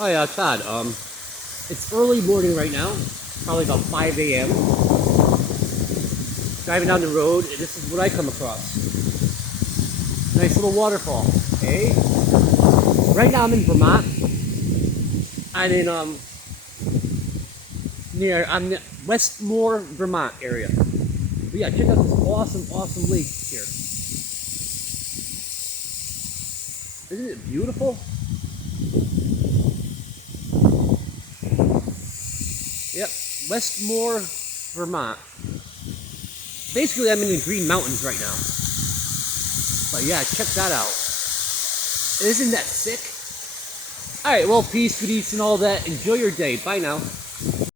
Oh yeah, Todd. It's early morning right now. Probably about 5 a.m. Driving down the road, and this is what I come across. Nice little waterfall. Hey. Right now I'm in Vermont. I'm in near Westmore, Vermont area. But yeah, check out this awesome lake here. Isn't it beautiful? Yep, Westmore, Vermont. Basically, I'm in the Green Mountains right now. But yeah, check that out. Isn't that sick? Alright, well, peace, good eats, and all that. Enjoy your day. Bye now.